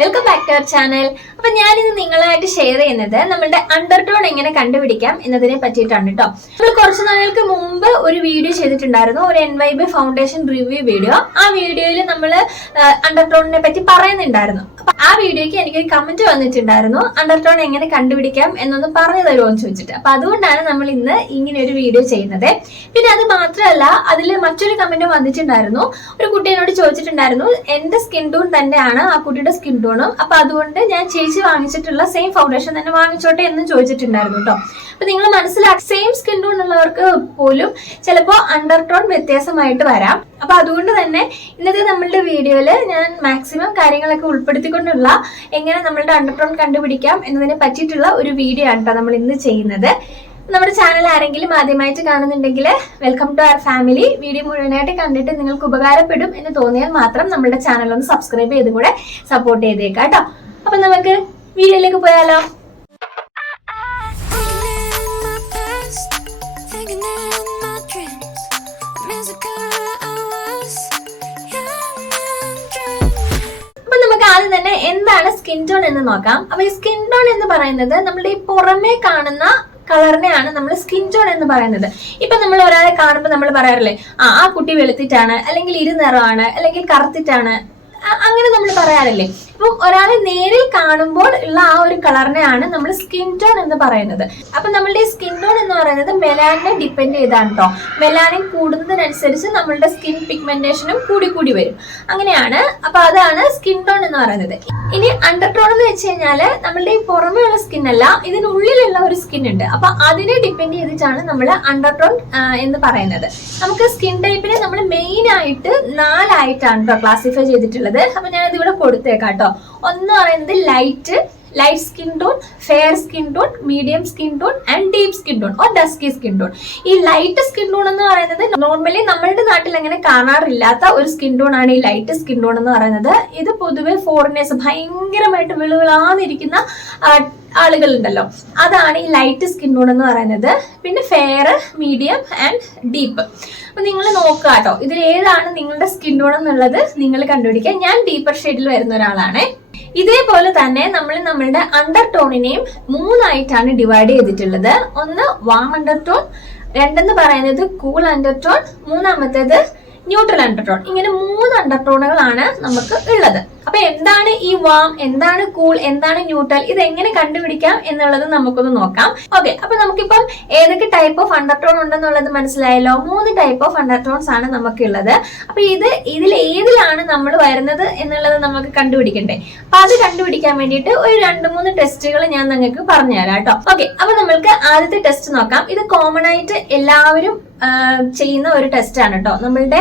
Welcome back to our channel. അപ്പൊ ഞാനിന്ന് നിങ്ങളായിട്ട് ഷെയർ ചെയ്യുന്നത് നമ്മളുടെ അണ്ടർടോൺ എങ്ങനെ കണ്ടുപിടിക്കാം എന്നതിനെ പറ്റിയിട്ടാണ് കേട്ടോ. നമ്മൾ കുറച്ച് നാളുകൾക്ക് മുമ്പ് ഒരു വീഡിയോ ചെയ്തിട്ടുണ്ടായിരുന്നു, ഒരു NYB ഫൗണ്ടേഷൻ റിവ്യൂ വീഡിയോ. ആ വീഡിയോയിൽ നമ്മൾ അണ്ടർടോണിനെ പറ്റി പറയുന്നുണ്ടായിരുന്നു. അപ്പൊ ആ വീഡിയോക്ക് എനിക്കൊരു കമന്റ് വന്നിട്ടുണ്ടായിരുന്നു, അണ്ടർടോൺ എങ്ങനെ കണ്ടുപിടിക്കാം എന്നൊന്ന് പറഞ്ഞു തരുമോ എന്ന് ചോദിച്ചിട്ട്. അപ്പൊ അതുകൊണ്ടാണ് നമ്മൾ ഇന്ന് ഇങ്ങനെ ഒരു വീഡിയോ ചെയ്യുന്നത്. പിന്നെ അത് മാത്രമല്ല, അതിൽ മറ്റൊരു കമന്റ് വന്നിട്ടുണ്ടായിരുന്നു. ഒരു കുട്ടി എന്നോട് ചോദിച്ചിട്ടുണ്ടായിരുന്നു, എന്റെ സ്കിൻ ടോൺ തന്നെയാണ് ആ കുട്ടിയുടെ സ്കിൻ ടോണും, അപ്പൊ അതുകൊണ്ട് ഞാൻ ചേച്ചി വാങ്ങിച്ചിട്ടുള്ള സെയിം ഫൗണ്ടേഷൻ തന്നെ വാങ്ങിച്ചോട്ടെ എന്ന് ചോദിച്ചിട്ടുണ്ടായിരുന്നു കേട്ടോ. അപ്പൊ നിങ്ങൾ മനസ്സിലാക്കി, സെയിം സ്കിൻ ടോൺ ഉള്ളവർക്ക് പോലും ചിലപ്പോൾ അണ്ടർടോൺ വ്യത്യാസമായിട്ട് വരാം. അപ്പൊ അതുകൊണ്ട് തന്നെ ഇന്നത്തെ നമ്മളുടെ വീഡിയോയില് ഞാൻ മാക്സിമം കാര്യങ്ങളൊക്കെ ഉൾപ്പെടുത്തിക്കൊണ്ടുള്ള എങ്ങനെ നമ്മളുടെ അണ്ടർടോൺ കണ്ടുപിടിക്കാം എന്നതിനെ പറ്റിയിട്ടുള്ള ഒരു വീഡിയോ ആണ് കേട്ടോ നമ്മൾ ഇന്ന് ചെയ്യുന്നത്. നമ്മുടെ ചാനൽ ആരെങ്കിലും ആദ്യമായിട്ട് കാണുന്നുണ്ടെങ്കിൽ welcome to our family. Video മുഴുവനായിട്ട് കണ്ടിട്ട് നിങ്ങൾക്ക് ഉപകാരപ്പെടും എന്ന് തോന്നിയാൽ മാത്രം നമ്മുടെ ചാനൽ ഒന്ന് സബ്സ്ക്രൈബ് ചെയ്ത് കൂടെ സപ്പോർട്ട് ചെയ്തേക്കാം കേട്ടോ. അപ്പൊ നമുക്ക് വീഡിയോയിലേക്ക് പോയാലോ. അപ്പൊ നമുക്ക് ആദ്യം തന്നെ എന്താണ് സ്കിൻ ടോൺ എന്ന് നോക്കാം. അപ്പൊ ഈ സ്കിൻ ടോൺ എന്ന് പറയുന്നത് നമ്മുടെ ഈ പുറമേ കാണുന്ന കളറിനെയാണ് നമ്മൾ സ്കിൻ ടോൺ എന്ന് പറയുന്നത്. ഇപ്പൊ നമ്മൾ ഒരാളെ കാണുമ്പോൾ നമ്മൾ പറയാറില്ലേ, ആ കുട്ടി വെളുത്തിട്ടാണ്, അല്ലെങ്കിൽ ഇരുനിറമാണ്, അല്ലെങ്കിൽ കറുത്തിട്ടാണ്, അങ്ങനെ നമ്മൾ പറയാറില്ലേ. അപ്പം ഒരാളെ നേരിൽ കാണുമ്പോൾ ഉള്ള ആ ഒരു കളറിനെയാണ് നമ്മൾ സ്കിൻ ടോൺ എന്ന് പറയുന്നത്. അപ്പൊ നമ്മളുടെ സ്കിൻ ടോൺ എന്ന് പറയുന്നത് മെലാനിനെ ഡിപ്പെൻഡ് ചെയ്താണ് കേട്ടോ. മെലാനിൻ കൂടുന്നതിനനുസരിച്ച് നമ്മളുടെ സ്കിൻ പിഗ്മെന്റേഷനും കൂടി വരും, അങ്ങനെയാണ്. അപ്പൊ അതാണ് സ്കിൻ ടോൺ എന്ന് പറയുന്നത്. ഇനി അണ്ടർടോൺ എന്ന് വെച്ച് കഴിഞ്ഞാല് നമ്മളുടെ ഈ പുറമേ ഉള്ള സ്കിൻ അല്ല, ഇതിനുള്ളിലുള്ള ഒരു സ്കിൻ ഉണ്ട്. അപ്പൊ അതിനെ ഡിപ്പെൻഡ് ചെയ്തിട്ടാണ് നമ്മൾ അണ്ടർടോൺ എന്ന് പറയുന്നത്. നമുക്ക് സ്കിൻ ടൈപ്പിനെ നമ്മൾ മെയിൻ ആയിട്ട് 4 ആയിട്ടാണ് കേട്ടോ ക്ലാസിഫൈ ചെയ്തിട്ടുള്ളത്. അപ്പൊ ഞാനത് ഇവിടെ കൊടുത്തേക്കാം കേട്ടോ. ഒന്ന് പറയുന്നത് light skin tone, fair skin tone, medium skin tone and deep skin tone or dusky skin tone. ഈ ലൈറ്റ് സ്കിൻ ടോൺ എന്ന് പറയുന്നത് നോർമലി നമ്മളുടെ നാട്ടിൽ അങ്ങനെ കാണാറില്ലാത്ത ഒരു സ്കിൻ ടോൺ ആണ് ഈ ലൈറ്റ് സ്കിൻ ടോൺ എന്ന് പറയുന്നത്. ഇത് പൊതുവെ ഫോറിനേഴ്സ് ഭയങ്കരമായിട്ട് വിളുവിളാന്നിരിക്കുന്ന ആളുകൾ ഉണ്ടല്ലോ, അതാണ് ഈ ലൈറ്റ് സ്കിൻ ടോൺ എന്ന് പറയുന്നത്. പിന്നെ ഫെയർ, മീഡിയം ആൻഡ് ഡീപ്പ്. അപ്പൊ നിങ്ങൾ നോക്കുക കേട്ടോ, ഇതിൽ ഏതാണ് നിങ്ങളുടെ സ്കിൻ ടോൺ എന്നുള്ളത് നിങ്ങൾ കണ്ടുപിടിക്കുക. ഞാൻ ഡീപ്പർ ഷെയ്ഡിൽ വരുന്ന ഒരാളാണ്. ഇതേപോലെ തന്നെ നമ്മൾ നമ്മളുടെ അണ്ടർടോണിനെയും 3 ആയിട്ടാണ് ഡിവൈഡ് ചെയ്തിട്ടുള്ളത്. ഒന്ന് വാം അണ്ടർടോൺ, രണ്ടെന്ന് പറയുന്നത് കൂൾ അണ്ടർടോൺ, മൂന്നാമത്തേത് ന്യൂട്രൽ അണ്ടർടോൺ. ഇങ്ങനെ 3 അണ്ടർടോണുകളാണ് നമുക്ക് ഉള്ളത്. അപ്പൊ എന്താണ് ഈ വാം, എന്താണ് കൂൾ, എന്താണ് ന്യൂട്രൽ, ഇത് എങ്ങനെ കണ്ടുപിടിക്കാം എന്നുള്ളത് നമുക്കൊന്ന് നോക്കാം. ഓക്കെ, അപ്പൊ നമുക്കിപ്പം ഏതൊക്കെ ടൈപ്പ് ഓഫ് അണ്ടർടോൺ ഉണ്ടെന്നുള്ളത് മനസ്സിലായല്ലോ. 3 ടൈപ്പ് ഓഫ് അണ്ടർടോൺസ് ആണ് നമുക്കുള്ളത്. അപ്പൊ ഇതിൽ ഏതിലാണ് നമ്മൾ വരുന്നത് എന്നുള്ളത് നമുക്ക് കണ്ടുപിടിക്കണ്ടേ. അപ്പൊ അത് കണ്ടുപിടിക്കാൻ വേണ്ടിയിട്ട് ഒരു 2-3 ടെസ്റ്റുകൾ ഞാൻ നിങ്ങൾക്ക് പറഞ്ഞുതരാം കേട്ടോ. ഓക്കെ, അപ്പൊ നമ്മൾക്ക് ആദ്യത്തെ ടെസ്റ്റ് നോക്കാം. ഇത് കോമൺ ആയിട്ട് എല്ലാവരും ചെയ്യുന്ന ഒരു ടെസ്റ്റ് ആണ് കേട്ടോ. നമ്മളുടെ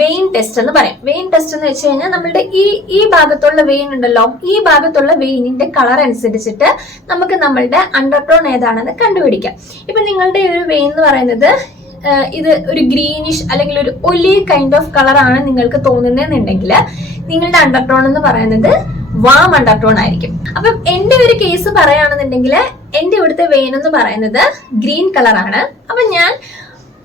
വെയിൻ ടെസ്റ്റ് എന്ന് പറയും. വെയിൻ ടെസ്റ്റ് എന്ന് വെച്ച് കഴിഞ്ഞാൽ നമ്മളുടെ ഈ ഭാഗത്തുള്ള വെയിൻ ഉണ്ടല്ലോ, ഈ ഭാഗത്തുള്ള വെയിനിന്റെ കളർ അനുസരിച്ചിട്ട് നമുക്ക് നമ്മളുടെ അണ്ടർടോൺ ഏതാണെന്ന് കണ്ടുപിടിക്കാം. ഇപ്പൊ നിങ്ങളുടെ ഒരു വെയിൻ എന്ന് പറയുന്നത് ഇത് ഒരു ഗ്രീനിഷ് അല്ലെങ്കിൽ ഒരു ഒലീവ് കൈൻഡ് ഓഫ് കളർ ആണ് നിങ്ങൾക്ക് തോന്നുന്നതെന്നുണ്ടെങ്കിൽ നിങ്ങളുടെ അണ്ടർടോൺ എന്ന് പറയുന്നത് വാം അണ്ടർടോൺ ആയിരിക്കും. അപ്പം എന്റെ ഒരു കേസ് പറയുകയാണെന്നുണ്ടെങ്കിൽ എന്റെ ഇവിടുത്തെ വെയിൻ എന്ന് പറയുന്നത് ഗ്രീൻ കളറാണ്. അപ്പൊ ഞാൻ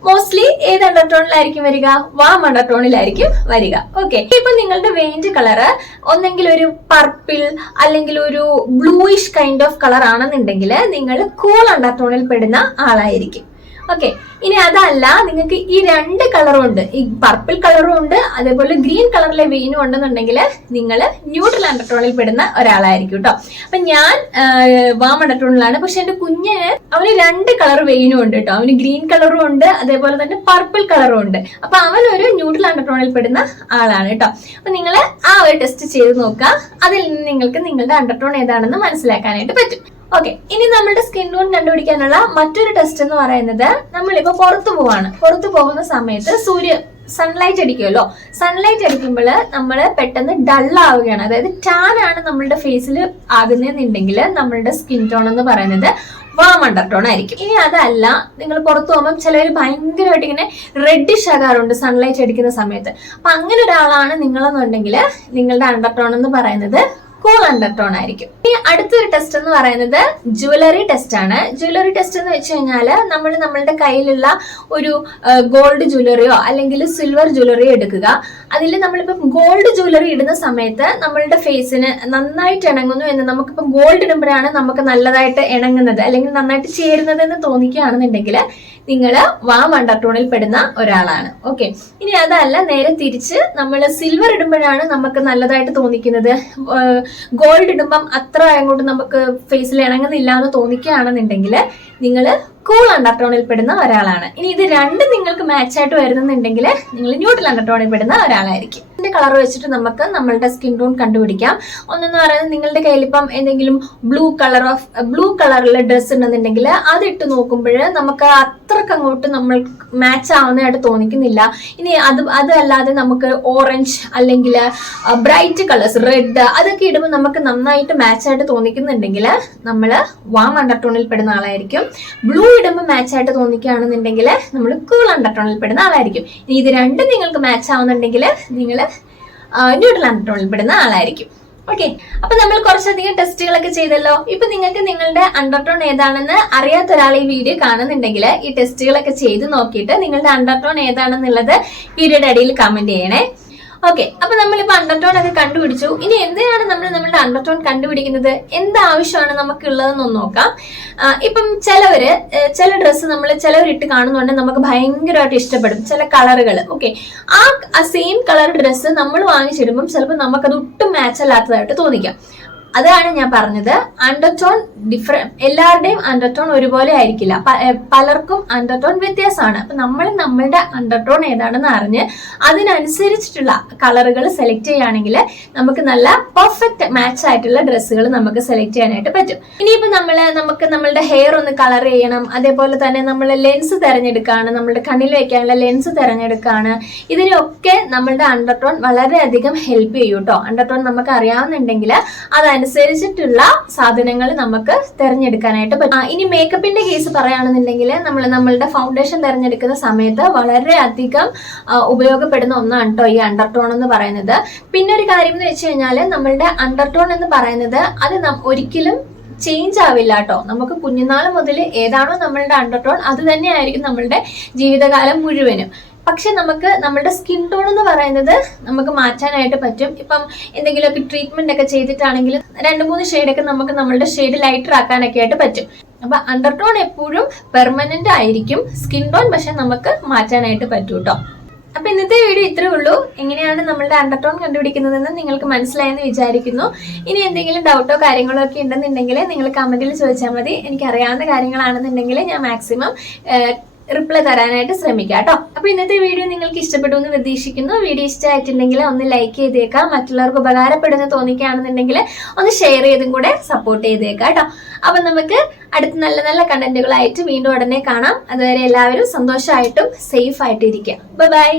മോസ്റ്റ്ലി ഏത് അണ്ടർടോണിലായിരിക്കും വരിക? വാം അണ്ടർടോണിലായിരിക്കും വരിക. ഓക്കെ, ഇപ്പൊ നിങ്ങളുടെ വെയിന്റ് കളറ് ഒന്നെങ്കിൽ ഒരു പർപ്പിൾ അല്ലെങ്കിൽ ഒരു ബ്ലൂയിഷ് കൈൻഡ് ഓഫ് കളർ ആണെന്നുണ്ടെങ്കിൽ നിങ്ങൾ കൂൾ അണ്ടർടോണിൽ പെടുന്ന ആളായിരിക്കും. ഓക്കെ, ഇനി അതല്ല, നിങ്ങൾക്ക് ഈ 2 കളറും ഉണ്ട്, ഈ പർപ്പിൾ കളറും ഉണ്ട്, അതേപോലെ ഗ്രീൻ കളറിലെ വെയിനും ഉണ്ടെന്നുണ്ടെങ്കിൽ നിങ്ങൾ ന്യൂട്രൽ അണ്ടർടോണിൽ പെടുന്ന ഒരാളായിരിക്കും കേട്ടോ. അപ്പൊ ഞാൻ വാം അണ്ടർടോണിലാണ്. പക്ഷെ എന്റെ കുഞ്ഞിന് അവന് 2 കളർ വെയിനും ഉണ്ട് കേട്ടോ. അവന് ഗ്രീൻ കളറും ഉണ്ട്, അതേപോലെ തന്നെ പർപ്പിൾ കളറും ഉണ്ട്. അപ്പൊ അവൻ ഒരു ന്യൂട്രൽ അണ്ടർടോണിൽ പെടുന്ന ആളാണ് കേട്ടോ. അപ്പൊ നിങ്ങൾ ആ ഒരു ടെസ്റ്റ് ചെയ്ത് നോക്കുക. അതിൽ നിന്ന് നിങ്ങൾക്ക് നിങ്ങളുടെ അണ്ടർടോൺ ഏതാണെന്ന് മനസ്സിലാക്കാനായിട്ട് പറ്റും. ഓക്കെ, ഇനി നമ്മളുടെ സ്കിൻ ടോൺ കണ്ടുപിടിക്കാനുള്ള മറ്റൊരു ടെസ്റ്റ് എന്ന് പറയുന്നത്, നമ്മളിപ്പോ പുറത്തു പോകുന്ന സമയത്ത് സൺലൈറ്റ് അടിക്കുമല്ലോ. സൺലൈറ്റ് അടിക്കുമ്പോൾ നമ്മൾ പെട്ടെന്ന് ഡൾ ആവുകയാണ്, അതായത് ടാൻ ആണ് നമ്മളുടെ ഫേസിൽ ആകുന്നതെന്നുണ്ടെങ്കിൽ നമ്മളുടെ സ്കിൻ ടോൺ എന്ന് പറയുന്നത് വാം അണ്ടർടോൺ ആയിരിക്കും. ഇനി അതല്ല, നിങ്ങൾ പുറത്തു പോകുമ്പോൾ ചിലവർ ഭയങ്കരമായിട്ട് ഇങ്ങനെ റെഡിഷ് ആകാറുണ്ട് സൺലൈറ്റ് അടിക്കുന്ന സമയത്ത്. അപ്പൊ അങ്ങനെ ഒരാളാണ് നിങ്ങളെന്നുണ്ടെങ്കിൽ നിങ്ങളുടെ അണ്ടർടോൺ എന്ന് പറയുന്നത് കൂൾ അണ്ടർടോൺ ആയിരിക്കും. ഇനി അടുത്തൊരു ടെസ്റ്റ് എന്ന് പറയുന്നത് ജുവലറി ടെസ്റ്റ് ആണ്. ജുവലറി ടെസ്റ്റ് എന്ന് വെച്ച് കഴിഞ്ഞാൽ നമ്മൾ നമ്മളുടെ കയ്യിലുള്ള ഒരു ഗോൾഡ് ജ്വല്ലറിയോ അല്ലെങ്കിൽ സിൽവർ ജ്വല്ലറിയോ എടുക്കുക. അതിൽ നമ്മളിപ്പം ഗോൾഡ് ജ്വല്ലറി ഇടുന്ന സമയത്ത് നമ്മളുടെ ഫേസിന് നന്നായിട്ട് ഇണങ്ങുന്നു എന്ന്, നമുക്കിപ്പം ഗോൾഡ് ഇടുമ്പോഴാണ് നമുക്ക് നല്ലതായിട്ട് ഇണങ്ങുന്നത് അല്ലെങ്കിൽ നന്നായിട്ട് ചേരുന്നത് എന്ന് തോന്നിക്കുകയാണെന്നുണ്ടെങ്കിൽ നിങ്ങൾ വാം അണ്ടർടോണിൽ പെടുന്ന ഒരാളാണ്. ഓക്കെ, ഇനി അതല്ല നേരെ തിരിച്ച് നമ്മൾ സിൽവർ ഇടുമ്പോഴാണ് നമുക്ക് നല്ലതായിട്ട് തോന്നിക്കുന്നത്, ഗോൾഡ് ഇടുമ്പം അത്ര അങ്ങോട്ട് നമുക്ക് ഫേസിൽ ഇണങ്ങുന്നില്ല എന്ന് തോന്നിക്കുകയാണെന്നുണ്ടെങ്കിൽ നിങ്ങൾ കൂൾ അണ്ടർടോണിൽ പെടുന്ന ഒരാളാണ്. ഇനി ഇത് രണ്ടും നിങ്ങൾക്ക് മാച്ച് ആയിട്ട് വരുന്നുണ്ടെങ്കിൽ നിങ്ങൾ ന്യൂട്രൽ അണ്ടർടോണിൽ പെടുന്ന ഒരാളായിരിക്കും. ഇതിന്റെ കളർ വെച്ചിട്ട് നമുക്ക് നമ്മളുടെ സ്കിൻ ടോൺ കണ്ടുപിടിക്കാം. ഒന്നെന്ന് പറയുന്നത് നിങ്ങളുടെ കയ്യിൽ ഇപ്പം എന്തെങ്കിലും ബ്ലൂ കളറിലെ ഡ്രസ്സ് ഉണ്ടെന്നുണ്ടെങ്കിൽ അതിട്ട് നോക്കുമ്പോൾ നമുക്ക് അത്രക്ക് അങ്ങോട്ട് നമ്മൾ മാച്ച് ആവുന്നതായിട്ട് തോന്നിക്കുന്നില്ല. ഇനി അതല്ലാതെ നമുക്ക് ഓറഞ്ച് അല്ലെങ്കിൽ ബ്രൈറ്റ് കളേഴ്സ് റെഡ് അതൊക്കെ ഇടുമ്പോൾ നമുക്ക് നന്നായിട്ട് മാച്ച് ആയിട്ട് തോന്നിക്കുന്നുണ്ടെങ്കിൽ നമ്മൾ വാം അണ്ടർടോണിൽ പെടുന്ന ആളായിരിക്കും. ബ്ലൂ ഇടുമ്പോൾ മാച്ച് ആയിട്ട് തോന്നിക്കുകയാണെന്നുണ്ടെങ്കിൽ നമ്മൾ കൂൾ അണ്ടർടോണിൽ പെടുന്ന ആളായിരിക്കും. ഇനി ഇത് രണ്ടും നിങ്ങൾക്ക് മാച്ച് ആവുന്നുണ്ടെങ്കിൽ നിങ്ങൾ ന്യൂട്രൽ അണ്ടർടോണിൽ പെടുന്ന ആളായിരിക്കും. ഓക്കെ, അപ്പൊ നമ്മൾ കുറച്ചധികം ടെസ്റ്റുകളൊക്കെ ചെയ്തല്ലോ. ഇപ്പൊ നിങ്ങൾക്ക് നിങ്ങളുടെ അണ്ടർടോൺ ഏതാണെന്ന് അറിയാത്ത ഒരാൾ ഈ വീഡിയോ കാണുന്നുണ്ടെങ്കിൽ ഈ ടെസ്റ്റുകളൊക്കെ ചെയ്ത് നോക്കിയിട്ട് നിങ്ങളുടെ അണ്ടർടോൺ ഏതാണെന്നുള്ളത് വീഡിയോയുടെ അടിയിൽ കമന്റ് ചെയ്യണേ. ഓക്കെ, അപ്പൊ നമ്മളിപ്പോ അണ്ടർടോൺ ഒക്കെ കണ്ടുപിടിച്ചു. ഇനി എന്തിനാണ് നമ്മൾ നമ്മളുടെ അണ്ടർടോൺ കണ്ടുപിടിക്കുന്നത്, എന്താവശ്യമാണ് നമുക്കുള്ളതെന്നൊന്ന് നോക്കാം. ഇപ്പം ചില ഡ്രസ്സ് നമ്മൾ ചിലവരിട്ട് കാണുന്നുണ്ട് നമുക്ക് ഭയങ്കരമായിട്ട് ഇഷ്ടപ്പെടും ചില കളറുകൾ. ഓക്കെ, ആ സെയിം കളർ ഡ്രസ്സ് നമ്മൾ വാങ്ങിച്ചിടുമ്പം ചിലപ്പോൾ നമുക്കത് ഒട്ടും മാച്ച് അല്ലാത്തതായിട്ട് തോന്നിക്കാം. അതാണ് ഞാൻ പറഞ്ഞത്, അണ്ടർടോൺ എല്ലാവരുടെയും അണ്ടർടോൺ ഒരുപോലെ ആയിരിക്കില്ല, പലർക്കും അണ്ടർടോൺ വ്യത്യാസമാണ്. അപ്പൊ നമ്മൾ നമ്മളുടെ അണ്ടർടോൺ ഏതാണെന്ന് അറിഞ്ഞ് അതിനനുസരിച്ചിട്ടുള്ള കളറുകൾ സെലക്ട് ചെയ്യുകയാണെങ്കിൽ നമുക്ക് നല്ല പെർഫെക്റ്റ് മാച്ച് ആയിട്ടുള്ള ഡ്രസ്സുകൾ നമുക്ക് സെലക്ട് ചെയ്യാനായിട്ട് പറ്റും. ഇനിയിപ്പോ നമുക്ക് നമ്മളുടെ ഹെയർ ഒന്ന് കളർ ചെയ്യണം, അതേപോലെ തന്നെ നമ്മൾ ലെൻസ് തിരഞ്ഞെടുക്കുകയാണ്, നമ്മളുടെ കണ്ണിൽ വെക്കാനുള്ള ലെൻസ് തിരഞ്ഞെടുക്കുകയാണ്, ഇതിനൊക്കെ നമ്മളുടെ അണ്ടർടോൺ വളരെയധികം ഹെൽപ്പ് ചെയ്യും കേട്ടോ. അണ്ടർടോൺ നമുക്ക് അറിയാവുന്നുണ്ടെങ്കിൽ അതനുസരിച്ചിട്ടുള്ള സാധനങ്ങൾ നമുക്ക് തിരഞ്ഞെടുക്കാനായിട്ട് പറ്റും. ഇനി മേക്കപ്പിന്റെ കേസ് പറയുകയാണെന്നുണ്ടെങ്കിൽ നമ്മളുടെ ഫൗണ്ടേഷൻ തിരഞ്ഞെടുക്കുന്ന സമയത്ത് വളരെയധികം ഉപയോഗപ്പെടുന്ന ഒന്നാണ് കേട്ടോ ഈ അണ്ടർടോൺ എന്ന് പറയുന്നത്. പിന്നെ ഒരു കാര്യം എന്ന് വെച്ച് കഴിഞ്ഞാൽ നമ്മളുടെ അണ്ടർടോൺ എന്ന് പറയുന്നത് അത് ഒരിക്കലും ചേഞ്ച് ആവില്ല കേട്ടോ. നമുക്ക് കുഞ്ഞുനാൾ മുതൽ ഏതാണോ നമ്മളുടെ അണ്ടർടോൺ അത് തന്നെയായിരിക്കും നമ്മളുടെ ജീവിതകാലം മുഴുവനും. പക്ഷെ നമുക്ക് നമ്മുടെ സ്കിൻ ടോൺ എന്ന് പറയുന്നത് നമുക്ക് മാറ്റാനായിട്ട് പറ്റും. ഇപ്പം എന്തെങ്കിലുമൊക്കെ ട്രീറ്റ്മെന്റ് ഒക്കെ ചെയ്തിട്ടാണെങ്കിൽ 2-3 ഷെയ്ഡൊക്കെ നമുക്ക് നമ്മളുടെ ഷെയ്ഡ് ലൈറ്റർ ആക്കാനൊക്കെ ആയിട്ട് പറ്റും. അപ്പൊ അണ്ടർടോൺ എപ്പോഴും പെർമനന്റ് ആയിരിക്കും, സ്കിൻ ടോൺ പക്ഷെ നമുക്ക് മാറ്റാനായിട്ട് പറ്റും കേട്ടോ. അപ്പൊ ഇന്നത്തെ വീഡിയോ ഇത്രേ ഉള്ളൂ. എങ്ങനെയാണ് നമ്മളുടെ അണ്ടർടോൺ കണ്ടുപിടിക്കുന്നതെന്ന് നിങ്ങൾക്ക് മനസ്സിലായെന്ന് വിചാരിക്കുന്നു. ഇനി എന്തെങ്കിലും ഡൗട്ടോ കാര്യങ്ങളോ ഒക്കെ ഉണ്ടെന്നുണ്ടെങ്കിൽ നിങ്ങൾ കമന്റിൽ ചോദിച്ചാൽ മതി. എനിക്ക് അറിയാവുന്ന കാര്യങ്ങളാണെന്നുണ്ടെങ്കിൽ ഞാൻ മാക്സിമം റിപ്ലൈ തരാനായിട്ട് ശ്രമിക്കാം കേട്ടോ. അപ്പൊ ഇന്നത്തെ വീഡിയോ നിങ്ങൾക്ക് ഇഷ്ടപ്പെട്ടു എന്ന് പ്രതീക്ഷിക്കുന്നു. വീഡിയോ ഇഷ്ടമായിട്ടുണ്ടെങ്കിൽ ഒന്ന് ലൈക്ക് ചെയ്തേക്കാം, മറ്റുള്ളവർക്ക് ഉപകാരപ്പെടുന്ന തോന്നിക്കുകയാണെന്നുണ്ടെങ്കിൽ ഒന്ന് ഷെയർ ചെയ്തും കൂടെ സപ്പോർട്ട് ചെയ്തേക്കാം കേട്ടോ. അപ്പൊ നമുക്ക് അടുത്ത നല്ല നല്ല കണ്ടന്റുകളായിട്ട് വീണ്ടും ഉടനെ കാണാം. അതുവരെ എല്ലാവരും സന്തോഷമായിട്ടും സേഫ് ആയിട്ടും ഇരിക്കുക. ബൈ.